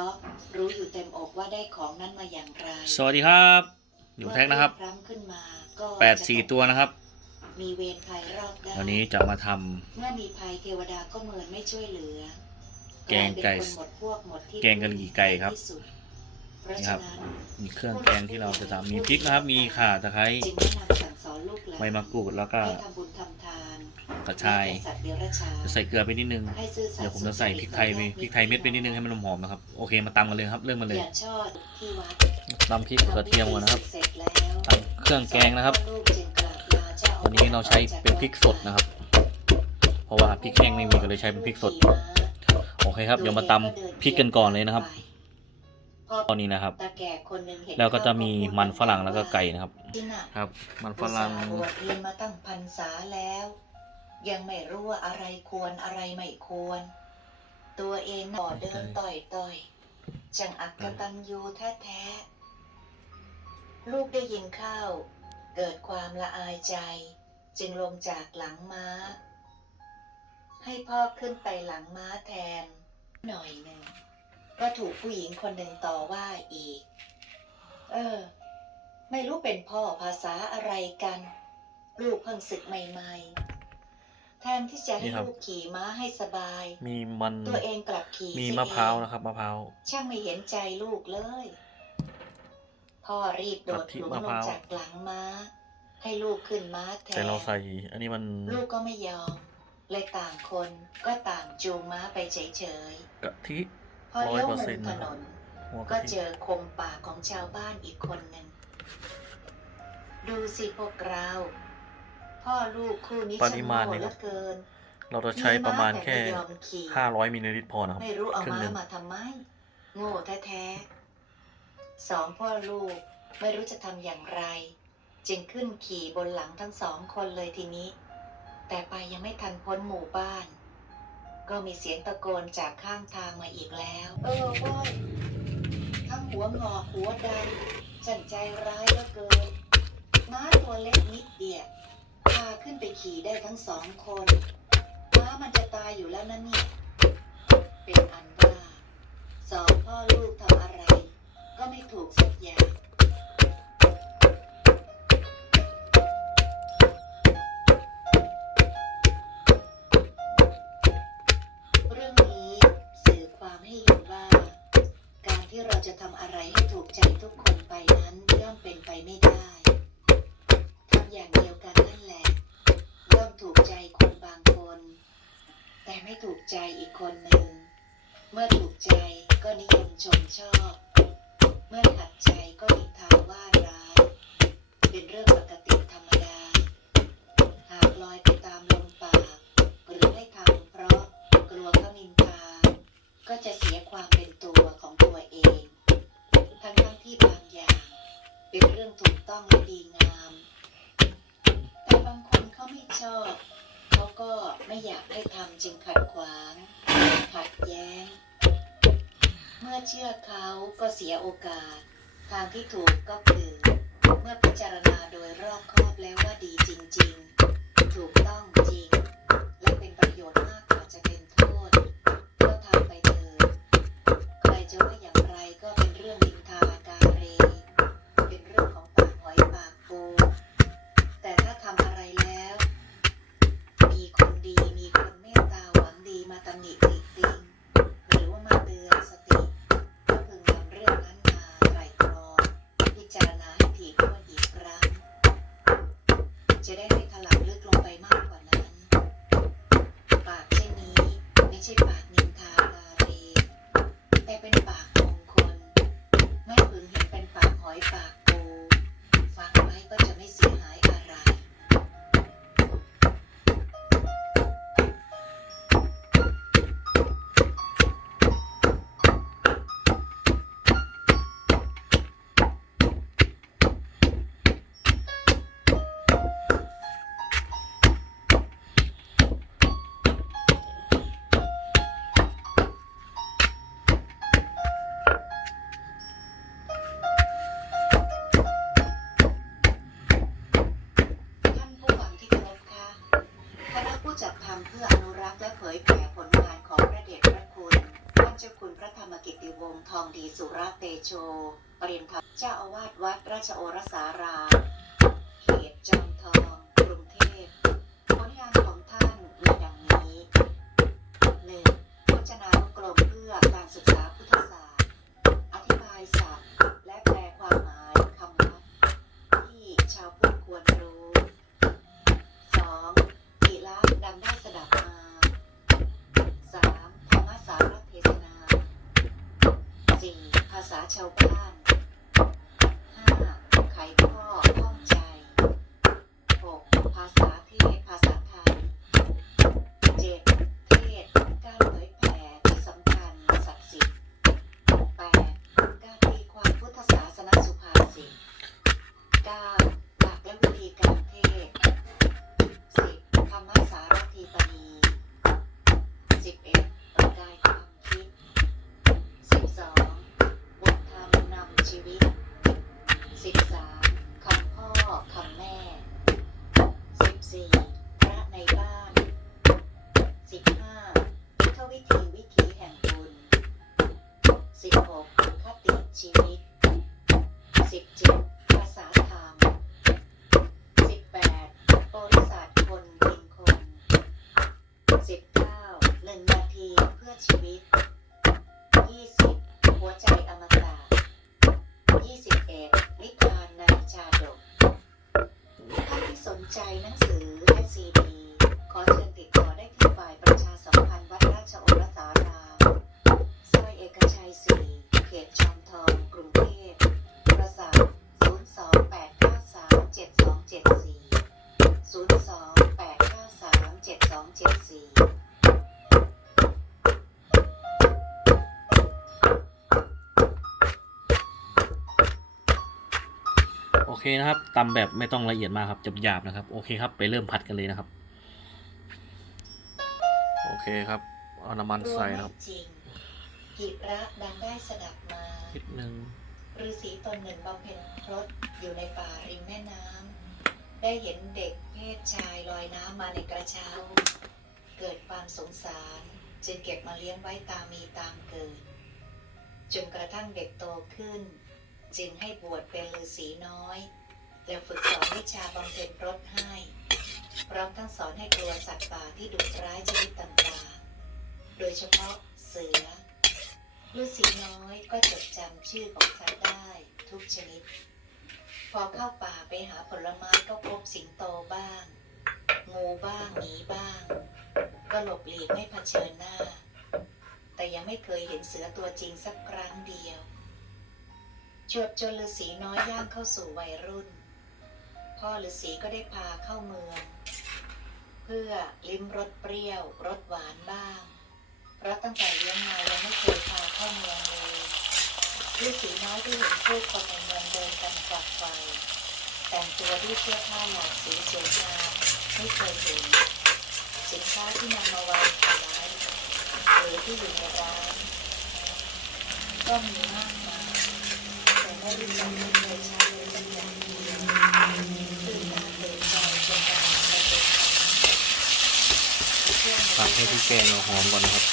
ราะรู้อยู่เต็มอกว่าได้ของนั้นมาอย่างไรสวัสดีครับ อยู่แท็กนะครับเมื่อเพลียงพล้ำขึ้นมาก็แปดสี่ตัวนะครับ มีเวรภัยรอบด้านวันนี้จะมาทำ เมื่อมีภัยเทวดาก็เมินไม่ช่วยเหลือแกงไก่ลายเป็นคนหมดพวกหมดที่แกงกะหรี่ไก่ครับ ที่สุดเพราะนี่ครัฉะบ นั้นมีเครื่องแกงที่เราจะทำมีพริกนะครับ มีข่าตะไคร้จึงแนะนำสั่งสอนลูกหลานใบมะกรูดแล้วก็ให้ทำบุญทำทาน กระชายให้แก่สัตว์เดรัจฉานจะใส่เกลือไปนิดนึงให้ซื่อสัตย์เดี๋ยวผมจะใส่พริกไทยไปพริกไทยเม็ดไปนิดนึงให้มันหอมๆนะครับ โอเคมาตำกันเลยครับ เรื่องมาเลยอย่าชอดที่วัดตำพริกกระเทียมก่อนนะครับเสร็จแล้วตำเครื่องแกงนะครับลูกจึงกราบลาเจ้าอวสวันนี้เราใช้เป็นพริกสดนะครับ เพราะว่าพริกแห้งไม่มีก็เลยใช้เป็นพริกสด โอเคครับ เดี๋ยวมาตำพริกกันก่อนเลยนะครับตอนนี้นะครับตาแก่คนหนึ่งเห็นแล้วก็จะมีมันฝรั่งแล้วก็ไก่นะครับที่น่ะครับ มันฝรั่งอุตส่าห์บวชเรียนมาตั้งพันษาแล้ว ยังไม่รู้ว่าอะไรควรอะไรไม่ควร ตัวเองน่ะเดินต่อยต่อยจังอักกตันยูแท้แท้ลูกได้ยินข้าวเกิดความละอายใจ จึงลงจากหลังม้า ให้พ่อขึ้นไปหลังม้าแทน หน่อยหนึ่งก็ถูกผู้หญิงคนหนึ่งต่อว่าอีก เออ ไม่รู้เป็นพ่อภาษาอะไรกัน ลูกเพิ่งศึกใหม่ ๆ แทนที่จะนี่ให้ครับลูกขี่ม้าให้สบาย มีมันตัวเองกลับขี่มีเสียมะพร้าวเองนะครับมะพร้าวช่างไม่เห็นใจลูกเลยพ่อรีบโดดกะทิหลุมมะลพร้างวจากหลังม้า ให้ลูกขึ้นม้าแทนแต่เราใส่ อันนี้มันลูกก็ไม่ยอมเลยต่างคนก็ต่างจูงม้าไปเฉยกะทิๆพอเลี้ยวมุม100%ถนนหัวก็กะทิเจอคมปากของชาวบ้านอีกคนหนึ่งดูสิพวกเรา พ่อลูกคู่นี้ปช่างริโง่มาณเหนี่คลืรัอบเกินเราจะใช้ประมาณแค่แต่ไยอมขี่500มิลลิลิตรพอนะครับไม่รู้เอาครึ่งม้าหนึ่งมาทำไมโง่แท้ๆสองพ่อลูกไม่รู้จะทำอย่างไร จึงขึ้นขี่บนหลังทั้งสองคนเลยทีนี้ แต่ไปยังไม่ทันพ้นหมู่บ้าน ก็มีเสียงตะโกนจากข้างทางมาอีกแล้ว เออว้ยทั้งหัวงอกหัวดำฉันใจร้ายเหลือเกินม้าตัวเล็กนิดเดียวพา ขึ้นไปขี่ได้ทั้งสองคนม้ามันจะตายอยู่แล้วนะเนี่ยเป็นอันว่าสองพ่อลูกทำอะไร ก็ไม่ถูกสักอย่างเรื่องนี้สื่อความให้เห็นว่าการที่เราจะทำอะไรให้ถูกใจทุกคนไปนั้นย่อมเป็นไปไม่ได้ ทำอย่างเดียวกันนั่นแหละ ย่อมถูกใจคนบางคน แต่ไม่ถูกใจอีกคนหนึ่ง เมื่อถูกใจก็นิยมชมชอบ เมื่อขัดใจก็นินทาว่าร้าย เป็นเรื่องปกติธรรมดา หากลอยไปตามลมปาก หรือไม่ทำเพราะกลัวเขานินทา ก็จะเสียความเป็นตัวของตัวเอง ทั้งทั้งๆที่บางอย่าง เป็นเรื่องถูกต้องและดีงาม เขาไม่ชอบเขาก็ไม่อยากให้ทำจึงขัดขวาง ขัดแย้ง เมื่อเชื่อเขาก็เสียโอกาส ทางที่ถูกก็คือ เมื่อพิจารณาโดยรอบคอบแล้วว่าดีจริง ๆ ถูกต้องจริง และเป็นประโยชน์มากกว่าจะเป็นโท ทำเพื่ออนุรักษ์และเผยแผ่ผลงานของพระเดชพระคุณท่านเจ้าคุณพระธรรมกิติวงศ์ทองดีสุราเตโชปริญธร์เจ้าอาวาสวัดราชโอรสารา โอเคนะครับตำแบบไม่ต้องละเอียดมากครับหยาบๆนะครับ โอเคครับ ไปเริ่มผัดกันเลยนะครับ โอเคครับ เอาน้ำมันใส่นะครับจริงกิระดังได้สดับมานิดนึงฤาษีตนหนึ่งบำเพ็ญพรตอยู่ในป่าริมแม่น้ำได้เห็นเด็กเพศชายลอยน้ำมาในกระเช้า เกิดความสงสาร จึงเก็บมาเลี้ยงไว้ตามมีตามเกิดจนกระทั่งเด็กโตขึ้น จึงให้บวชเป็นฤาษีน้อย แล้วฝึกสอนวิชาบำเพ็ญรตให้พร้อมทั้งสอนให้กลัวสัตว์ป่าที่ดุร้ายชนิดต่างๆ โดยเฉพาะเสือฤาษีน้อยก็จดจำชื่อของสัตว์ได้ทุกชนิด พอเข้าป่าไปหาผลไม้ก็พบสิงโตบ้าง งูบ้างหมีบ้าง ก็หลบหลีกไม่เผชิญหน้า แต่ยังไม่เคยเห็นเสือตัวจริงสักครั้งเดียว จวบจนฤาษีน้อยย่างเข้าสู่วัยรุ่น พ่อฤาษีก็ได้พาเข้าเมือง เพื่อลิ้มรสเปรี้ยวรสหวานบ้าง เพราะตั้งแต่เลี้ยงมายังไม่เคยพาเข้าเมืองเลยฤาษีน้อยได้เห็นผู้คนในเมืองเดินกันกวักไกวแต่งตัวด้วยเสื้อผ้าหลากสีสวยงาม ไม่เคยเห็นสินค้าที่นำมาวางขายหรือที่อยู่ในร้านก็มีมากมายแต่ไม่รู้จักไม่เคยใช้เลยสักอย่างเดียวตื่นตาตื่นใจจนกระทั่งไปเป็นตักให้พี่แกงเราหอมก่อนนะครับ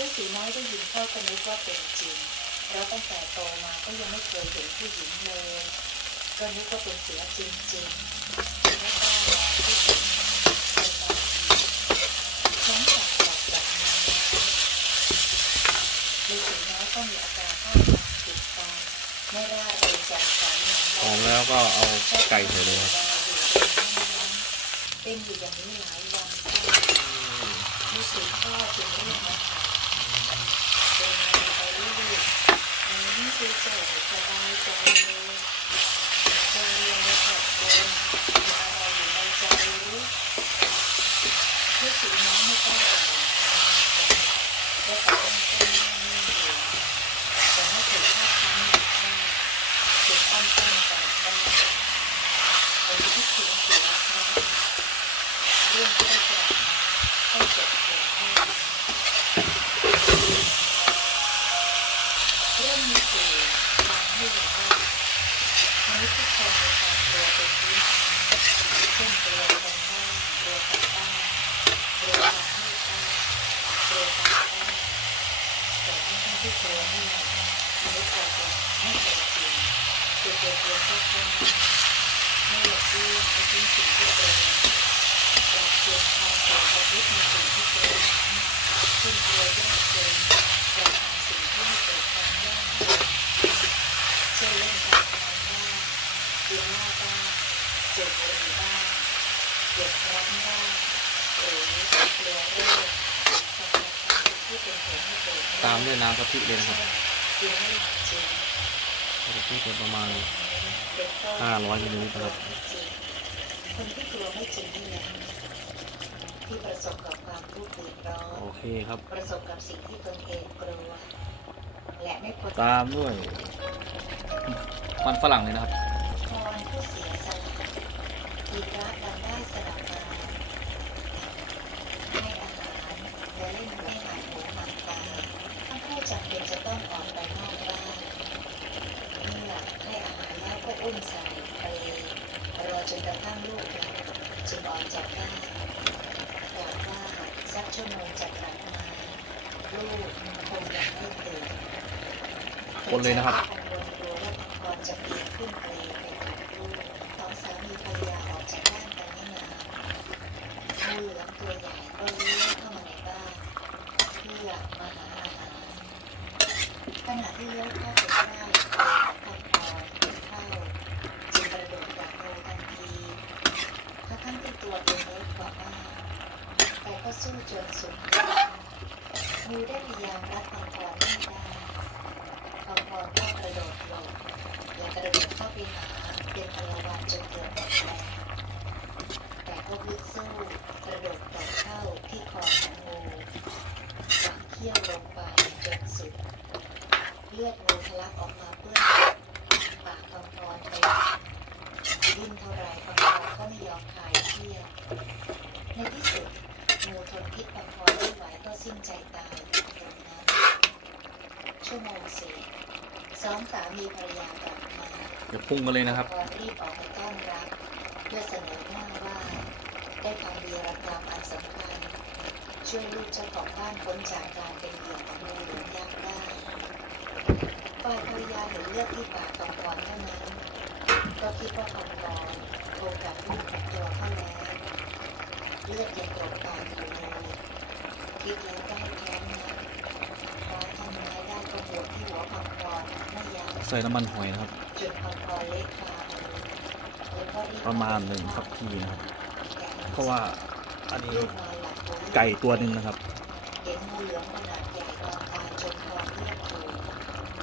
ฤาษีน้อยได้ยินเข้าก็นึกว่าเป็นจริง เพราะตั้งแต่โตมาก็ยังไม่เคยเห็นผู้หญิงเลย ก็นึกว่าเป็นเสือจริงๆจึงไม่กล้ามองผู้หญิงเป็นบางทีหลังจากกลับจากงานแล้วฤาษีน้อยก็มีอาการท่าทางผิดไปไม่ร่าเริงแจ่มใสเหมือน หอมแล้ว ก็เอาไก่ใส่เลยครับ เป็นอยู่อย่างนี้หลายวันฤาษีพ่อจึง เจ้าให้สบายใจเลยใจเราขอบคุณมีอะไรอยู่ในใจหรือเมื่อสีน้องไม่กล้าออกได้แต่ต้องต้นหน้านิ่งอยู่แต่ไม่ถึงภาพครั้งหนึ่งห้าถึงอ้อมต้นปากได้ผมคิดถึงเสียครั้งเรื่องที่ได้กล่าวมาให้เจ็บปวดให้เรื่องนี้สื่อทำให้เห็นว่ามนุษย์ทุกคนมีความกลัวเป็นพื้นฐานเช่นกลัวคนบ้างกลัวคนบ้างกลัวความมืดบ้างกลัวความบ้างแต่ทั้งทั้งที่กลัวนี่แหละมนุษย์เราจะไม่เคยจริงคือเกลัวกลัวแค่แค่ไม่หลบเลี่ยงไม่ทิ้งสิ่งที่เป็นอยากเปลี่ยนความโกรธประพฤติในสิ่งที่เป็นนั้นเช่นกลัวยากจนอยากทำสิ่งที่ไม่เกิดความยากจนเช่นเล่นการพนันบ้างกินเหล้าบ้างสูบบุหรี่บ้างเก็บครั้งบ้างหรือกลัวโรคสำหรับทำสิ่งที่เป็นเห ตุให้เกิดโรคตามด้วยน้ำกะทิเลยนะครับกินไม่หลับจริงกะทิเป็นประมาณเป็นต้น500มิลลิลิตรนะครับคนที่กลัวไม่จริงนี่แหละที่ประสบกับความทุกข์เดือดร้อนโอเคครับประสบกับสิ่งที่ตนเองกลัวและไม่พ้นตามด้วยมันฝรั่งเลยนะครับ พรผู้เสียสละอีกรักกันได้สลับมาให้อาหารและเล่นให้หายหูหมันตาถ้าผู้จำเป็นจะ ต้องออกไปนอกบ้านเมื่อให้อาหารแล้วก็อุ้มใส่ไปรอจนกระทั่งลูกหลับจึงออกจากบ้านอยากว่าสักชั่วโมงจะกลับมาลูกคงยังไม่ตื่นคนเลยนะครับ กังวลกลัวว่าก่อนจะปีนขึ้นไปกับลูกสองสามีภรรยาออกจากบ้านไปไม่นานงูเหลือมตัวใหญ่ก็เลื้อยเข้ามาในบ้านเพื่อมาหาอาหารขณะที่ เลื้อยเข้าไปใกล้ตัวของพังพรเห็นเข้าจึงกระโดดดักงูทันทีทั้งที่ตัวเป็นเล็กกว่ามากแต่ก็สู้จนสุดงูได้พยายามรัดพังพรไม่ได้พอพอก็กระโดดหลบและกระโดดเข้าไปหาเป็นพลวันจนเกือบหมดแรงแต่ก็ฮึดสู้กระโดดต่อเข้าที่คอของงูฝังเขี้ยวลงไปจนสุด ลือดงูทะลักออกมาเปื้อนปากคำพรไปดิ้นเท่าไรคำพรก็ไม่ยอมคลายเขี้ยวในที่สุดงูทนพิษคำพรไม่ไหวก็สิ้นใจตายตรงนั้นชั่วโมงเศษสองสามีภรรยากลับมาเดี๋ยวพุ่งมาเลยนะครับพอรีบออกไปต้อนรับเพื่อเสนอหน้าว่าได้ทำวีรกรรมอันสำคัญช่วยลูกเจ้าของบ้านพ้นจากการเป็นเหยื่อของงูเหลือมยักษ์ ฝ่ายภรรยาเห็นเลือดที่ปากกำกรเท่านั้นก็คิดว่ากำกรคงกับลูกของตัวเขาแล้วเลือดยังกรบปากอยู่เลยคิดแล้วก็ให้แค้นนะคว้าท่อนไม้ได้ก็บวกที่หัวพังพรไม่ยาวใส่น้ำมันหอยนะครับจุดพังพรเล็กคามือแล้วก็รีบประมาณหนึ่งครับพี่นะครับ เพราะว่าอันนี้ลูกนอนหลับตัวไก่ตัวหนึ่งนะครับ เห็นงูเหลือมขนาดใหญ่นอนตายจนคอเลือดโชย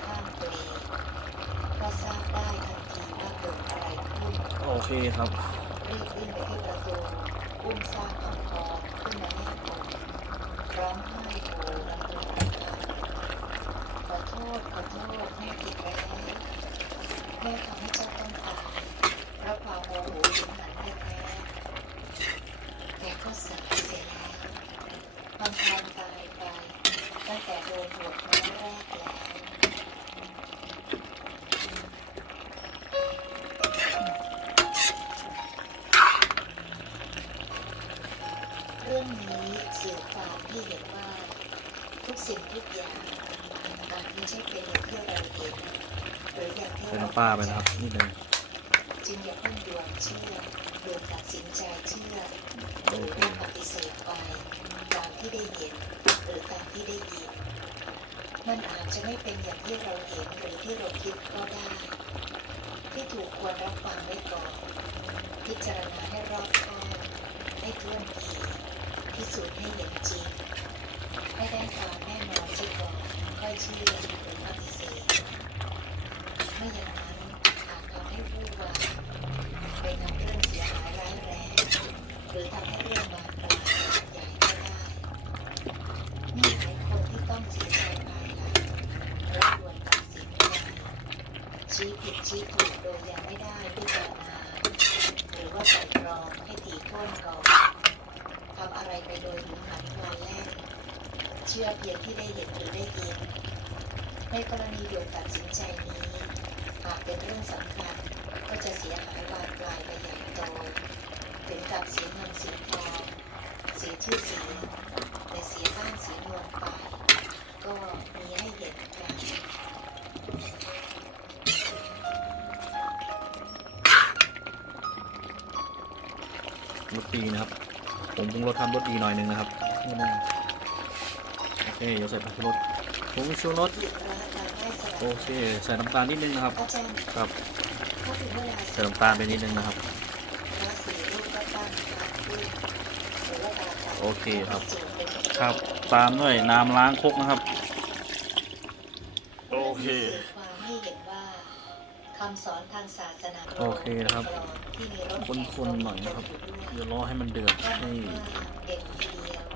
ข้างเปลก็ทราบได้ทันทีว่าเกิดอะไรขึ้น โอเคครับรีบ ไม่ใช่เป็นอย่างที่เราเห็นหรืออย่างที่ใส่เราน้ำปลาไปนะครับนิดนึงจึงอย่าเพิ่งด่วนเชื่อด่วนตัดสินใจเชื่อหโอรือเคว่าปฏิเสธไปตามที่ได้เห็นหรือตามที่ได้ยินมันอาจจะไม่เป็นอย่างที่เราเห็นหรือที่เราคิดก็ได้ ที่ถูกควรรับฟังไว้ก่อนพิจารณาให้รอบคอบให้ท่วนทีพิสูจน์ให้เห็นจริง ให้ได้ความแน่นอนเสียก่อนค่อยเชื่อหรือปฏิเสธไม่อย่างนั้นอาจทำให้ผู้วายไปนำเรื่องเสียหายร้ายแรง หรือทำให้เรื่องบานปลายใหญ่ก็ได้ มีหลายคนที่ต้องเสียใจภายหลังและควรตัดสินใจชี้ผิดชี้ถูกโดยยังไม่ได้พิจารณาหรือว่าใส่ตรองให้ถี่ถ้วนก่อนทำอะไรไปโดยหิมหันพลันแล่นเชื่อเพียงที่ได้เห็นหรือได้ยิน ในกรณีเดียวตัดสินใจนี้หากเป็นเรื่องสำคัญก็จะเสียหายบานปลายไปอย่างโต ถึงกับเสียเงินเสียทองเสียชื่อเสียงและเสียบ้านเสียเมืองไป ก็มีให้เห็นกัน รสดีนะครับ ผมปรุงรสทำรสดีหน่อยหนึงนะครับนิดนึงโอเคเดี๋ยวใส่ผงชูรสผงชูรสหยุดร้านเราได้สโอละเคใส่น้ำตาลนิดนึงนะครับอาจารย์ครับถ้าถึงเวลาใส่น้ำตาลไปนิดนึงนะครับพระสีรูปก็ตั้งตามขึ้นหรือว่าตาตาโอเคครับสูงเป็นครับตามด้วยน้ำล้างครกนะครับ โอเคสื่อความให้เห็นว่าคำสอนทางศาสนาโอเคนะครับที่มีรถคนๆหน่อยนะครับอยู่ด้วย เดี๋ยวรอให้มันเดือดให้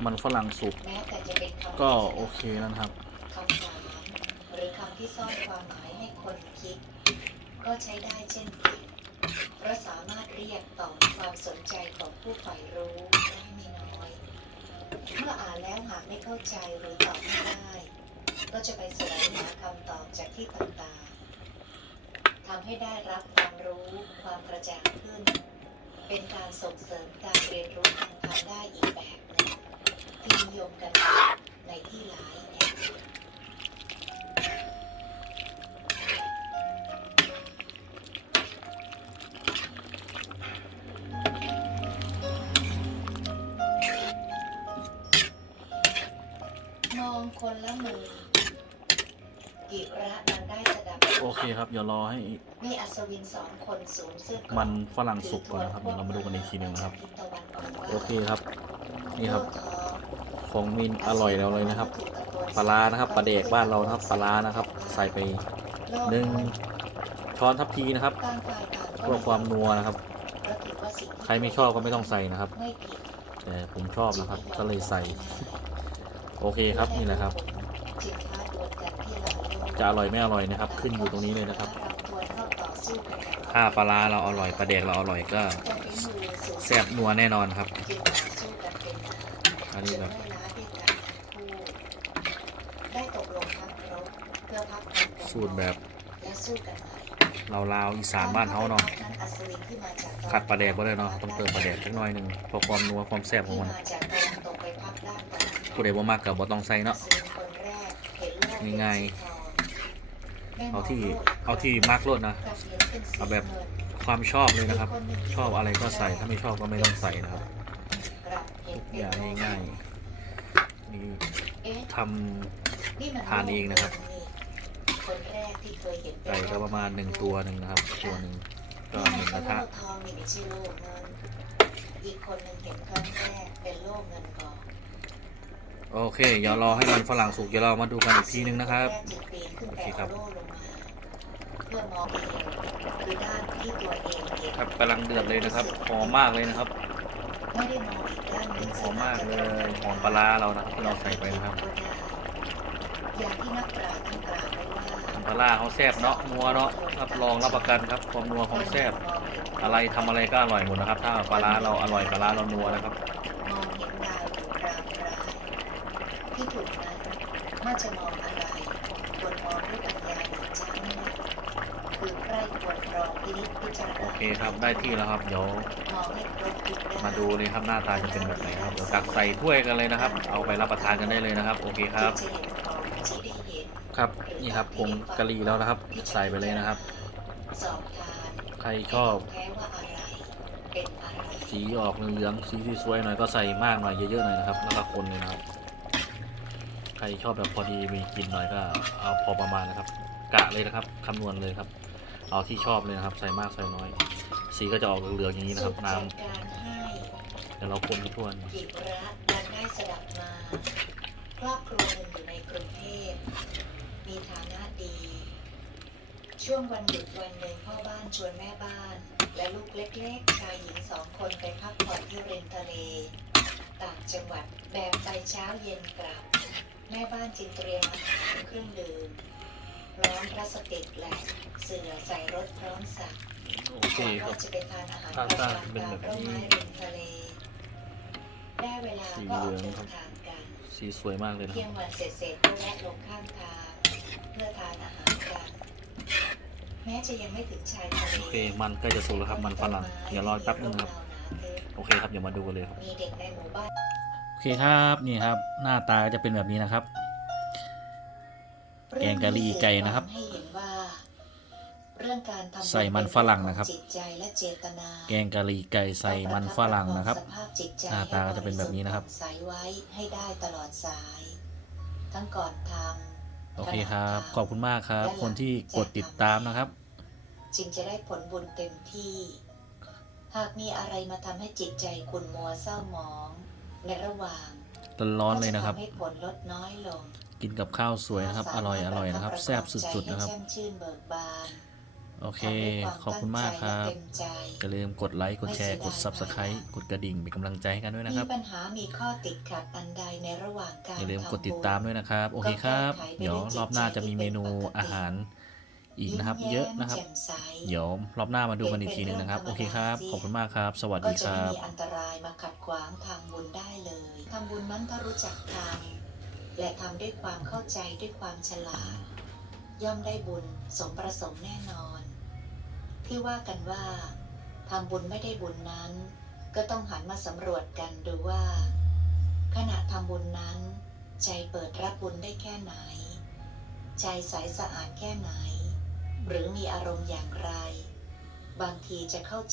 มันฝรั่งสุก ก็โอเคนะครับหรือคำที่ซ่อนความหมายให้คนคิด ก็ใช้ได้เช่นกันเพราะสามารถเรียกต่อความสนใจของผู้ใฝ่รู้ได้ไม่น้อย เมื่ออ่านแล้วหากไม่เข้าใจหรือตอบไม่ได้ ก็จะไปแสวงหาคำตอบจากที่ต่างๆทำให้ได้รับความรู้ความกระจ่างขึ้น เป็นการส่งเสริมการเรียนรู้ทางธรรมได้อีกแบบหนึ่งที่นิยมกันในที่หลายแห่งมองคนละมือกิระดังได้ โอเคครับ เดี๋ยวรอให้มีอัศวินสองคนสวมเสื้อเกราะมันฝรั่งสุกก่อนนะครับเดี๋ยวเรามาดูกันอีกทีหนึ่งนะครับ โอเคครับ นี่ครับ ของมินอร่อยแล้วเลยนะครับปลาร้านะครับปลาเด็กบ้านเรานะครับปลาร้านะครับ ใส่ไปหนึ่งช้อนทัพพีนะครับเพื่อความนัวนะครับ ใครไม่ชอบก็ไม่ต้องใส่นะครับไม่ผิดแต่ผมชอบนะครับก็เลยใส่ โอเคครับนี่แหละครับ จึงท้าดวลกันที่หลังโลก จะอร่อยไม่อร่อยนะครับ ขึ้นอยู่ตรงนี้เลยนะครับ ถ้าปลาร้าเราอร่อยปลาเด็กเราอร่อยก็แซ่บนัวแน่นอนครับ อันนี้แบบได้ตกลงพักรบเพื่อพักผ่อนกันสูตรแบบและสู้กันใหม่เราลาวอีสานบ้านเฮาเนาะอัศวินที่มาจากตะวันขัดปลาแดกก็ได้เนาะต้องเติมปลาแดกสักน่อยหนึ่งเพราะความนัวความแซ่บของมันมาจากตะวันตกไปพักด้านตะวันตกผู้ใดบ่มากกับบ่ต้องใส่เนาะอัศวินคนแรกเห็นโลกเป็นง่ายสีทอง เอาที่เอาที่มารดนะกลับเห็นเป็นสีเอาแบบความชอบเลยนะครับ ชอบอะไรก็ใส่ถ้าไม่ชอบก็ไม่ต้องใส่นะครับทุกอย่างง่ายๆนี่ทำทานเองนะครับคนแรกที่เคยเห็นเป็นไก่ก็ประมาณหนึ่งตัวหนึ่งนะครับตัวหนึ่งก็หนึ่งกระทะอีกคนหนึ่งเห็นครั้งแรกเป็นโลกเงินกอน โอเคเดี๋ยวรอให้มันฝรั่งสุกเดี๋ยวเรามาดูกันอีกทีนึงนะครับ โอเคครับ เพื่อมองเห็นคือด้านที่ตัวเองเห็นครับกำลังเดือดเลยนะครับหอมมากเลยนะครับไม่ได้มองอีกด้านหนึ่งหอมมากเลยหอมปลาร้าเรานะครับที่เราใส่ไปนะครับอย่างที่นักปราชญ์ท่านกล่าวไว้ว่าน้ำปลาร้าเขาแซ่บเนาะนัวเนาะรับรองรับประกันครับความนัวของแซ่บอะไรทำอะไรก็อร่อยหมดนะครับ ถ้าปลาร้าเราอร่อยปลาร้าเรานัวนะครับ มองเห็นดาวอยู่รามรายที่ถูกนั้น เมื่อจะมองอะไรควรมองด้วยปัญญาอย่างช้างมากคือใครควรรองพินิจพิจารณาโอเคครับได้ที่แล้วครับเดี๋ยวมองให้ครบทุกด้านมาดูเลยครับหน้าตาจะเป็นแบบไหนครับเดี๋ยวตักใส่ถ้วยกันเลยนะครับ เอาไปรับประทานกันได้เลยนะครับ โอเคครับที่จะเห็นของที่ได้เห็นครับนี่ครับผงกะหรี่แล้วนะครับ ใส่ไปเลยนะครับสอบทานใครชอบแพ้ว่าอะไรเป็นอะไรสีออกเหลืองๆสีที่สวยหน่อยก็ใส่มากหน่อยเยอะๆหน่อยนะครับ แล้วก็คนเลยนะครับ ใครชอบแบบพอดีมีกลินหน่อยก็เอาพอประมาณนะครับ กะเลยนะครับคำนวณเลยครับ เอาที่ชอบเลยนะครับ ใส่มากใส่น้อย สีก็จะออกเหลืองๆอย่างนี้นะครับน้ำสุขจากการให้เดี๋ยวเราคนให้ทั่วกิระดังได้สดับมาครอบครัวหนึ่งอยู่ในกรุงเทพมีฐานะดี ช่วงวันหยุดวันหนึ่งพ่อบ้านชวนแม่บ้าน และลูกเล็กๆชายหญิงสองคนไปพักผ่อนที่ริมทะเล ต่างจังหวัดแบบไปเช้าเย็นกลับ แม่บ้านจึงเตรียมอาหารเครื่องดื่มพร้อมพลาสติกและเสื่อใส่รถพร้อมสักโอเคก่อนครัว่าบ จะไปทานอาหารข้างกลาๆงเป็นกลางแบบร่มนี้ไม้ริมทะเล ได้เวลาก็ออกเดินทางกัน สีสวยมากเลยนะคเที่ยรับงวันเสร็จๆก็แวะลงข้างทางเพื่อทานอาหารกันแม้จะยังไม่ถึงชายทะเลโอเค มันใกล้จะสุกแล้วครับ มันฝรั่ง เดี๋ยวรอแป๊บนึงครับ โอเคครับ เดี๋ยวมาดูกันเลยครับ มีเด็กในหมู่บ้านโอเคครับนี่ครับ หน้าตาก็จะเป็นแบบนี้นะครับ แกงกะหรี่ไก่นะครับ ให้เห็นว่าเรื่องการทำใส่มันฝรั่งนะครับ จิตใจและเจตนาแกงกะหรี่ไก่ใส่มันฝรั่งนะครับ สภาพจิตใจหน้าตาก็จะเป็นแบบนี้นะครับ ใสไว้ให้ได้ตลอดสาย ทั้งก่อนทำโอเคครับ ขอบคุณมากครับ คนที่กดติดตามนะครับ จึงจะได้ผลบุญเต็มที่ หากมีอะไรมาทำให้จิตใจคุณมัวเศร้าหมอง ในระหว่างร้อนๆเลยนะครับ ก็จทำให้ผลลดน้อยลงกินกับข้าวสวยนะครับ อร่อยอร่อยนะครับ แซ่บสุดๆนะครับให้แช่มชื่นเบิกบานโอเคทำด้วยวขอบคุณมากครับตั้งใจและเต็มใจ อย่าลืมกดไลค์ กดแชร์ กด Subscribe กดกระดิ่ง เป็นกำลังใจให้กันด้วยนะครับ มีปัญหามีข้อติดขัดอันใดในระหว่างการอย่าลืมทำกดติดตามด้วยนะครับ โอเคครับ เดี๋ยวรอบหน้าจะมีเมนูอาหาร อีกนะครับ เยอะนะครับยิ้มแย้มแจ่มใสเดี๋ยวรอบหน้ามาดูกันอีกทีหนึงนะครับ โอเคครับ ขอบคุณมากครับ สวัสก็ดีคจะรัไม่บมีอันตรายมาขัดขวางทางบุญได้เลยทำบุญนั้นถ้ารู้จักทำและทำด้วยความเข้าใจด้วยความฉลาด ย่อมได้บุญสมประสงค์แน่นอน ที่ว่ากันว่าทำบุญไม่ได้บุญนั้น ก็ต้องหันมาสำรวจกันดูว่า ขณะทำบุญนั้น ใจเปิดรับบุญได้แค่ไหน ใจใสสะอาดแค่ไหน หรือมีอารมณ์อย่างไร บางทีจะเข้า